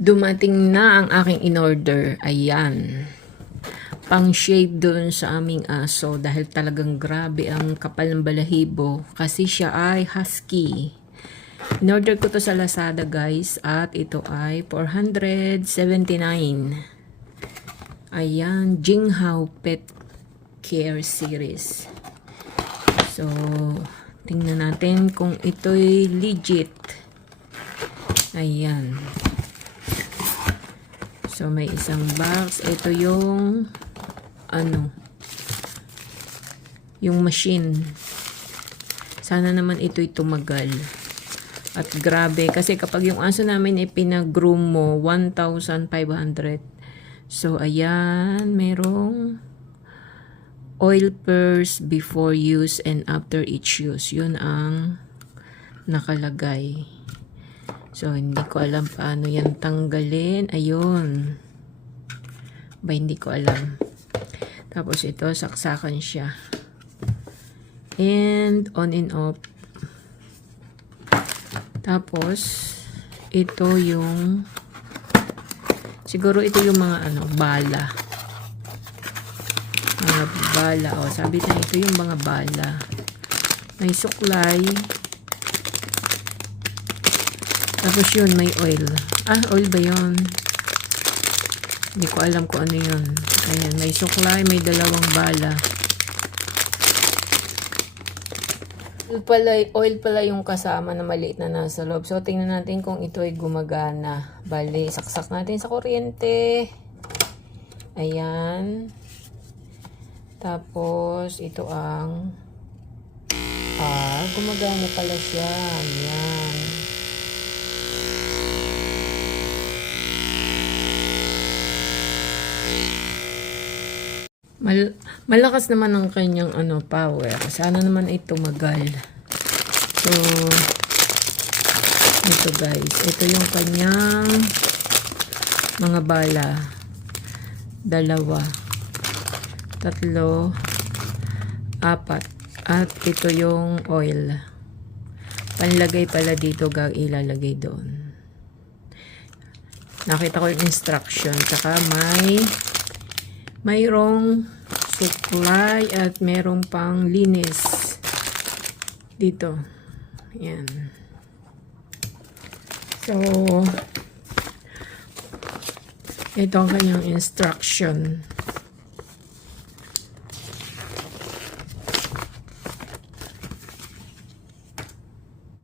Dumating na ang aking in-order. Ayan. Pang shade doon sa aming aso dahil talagang grabe ang kapal ng balahibo kasi siya ay husky. In-order ko to sa Lazada guys at ito ay 479. Ayan, Jinghao Pet Care Series. So, tingnan natin kung ito'y legit. Ayan. So, may isang box. Ito yung yung machine. Sana naman ito'y tumagal. At grabe, kasi kapag yung aso namin ay pinag-groom mo, 1,500. So, ayan, merong oil purse before use and after each use. Yun ang nakalagay. So, hindi ko alam paano yan tanggalin. Ayun. Ba, hindi ko alam. Tapos ito, saksakan siya. And, on and off. Tapos, ito yung, siguro ito yung mga bala. Mga bala. O, sabi na ito yung mga bala. May suklay. Tapos yun, may oil. Ah, oil ba yun? Hindi ko alam kung ano yun. Ayan, may suklay, may dalawang bala. Oil pala yung kasama na maliit na nasa loob. So, tingnan natin kung ito ay gumagana. Bali, saksak natin sa kuryente. Ayan. Tapos, ito ang gumagana pala siya. Ayan. Malakas naman ang kanyang power. Sana naman ay tumagal. So, ito guys. Ito yung kanyang mga bala. 2, 3, 4. At ito yung oil. Panlagay pala dito, ilalagay doon. Nakita ko yung instruction. Tsaka mayroong supply at merong pang linis dito. Yan. So, ito ang kanyang instruction.